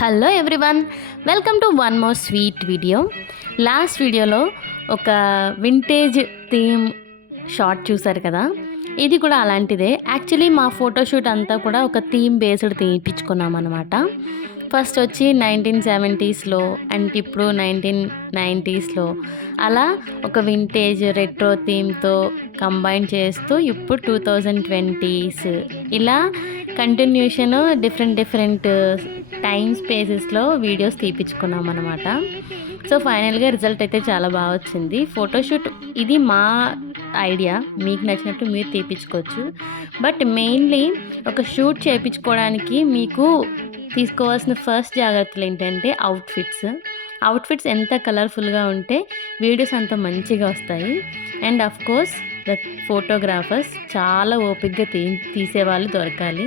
Hello everyone, welcome to one more sweet video. Last వీడియోలో ఒక vintage theme short చూసారు కదా, ఇది కూడా అలాంటిదే. యాక్చువల్లీ మా ఫోటోషూట్ అంతా కూడా ఒక థీమ్ బేస్డ్ తీయించుకున్నాం అనమాట. ఫస్ట్ వచ్చి 1970s అండ్ ఇప్పుడు 1990s అలా ఒక వింటేజ్ రెట్రో థీమ్తో కంబైన్ చేస్తూ ఇప్పుడు 2020s ఇలా కంటిన్యూషన్ డిఫరెంట్ టైం స్పేసెస్లో వీడియోస్ తీపించుకున్నాం అనమాట. సో ఫైనల్గా రిజల్ట్ అయితే చాలా బాగా వచ్చింది. ఫోటోషూట్ ఇది మా ఐడియా, మీకు నచ్చినట్టు మీరు తీపించుకోవచ్చు. బట్ మెయిన్లీ ఒక షూట్ చేయించుకోవడానికి మీకు తీసుకోవాల్సిన ఫస్ట్ జాగ్రత్తలు ఏంటంటే అవుట్ఫిట్స్ ఎంత కలర్ఫుల్గా ఉంటే వీడియోస్ అంత మంచిగా వస్తాయి. And of course the photographers చాలా ఓపిక్గా తీసేవాళ్ళు దొరకాలి.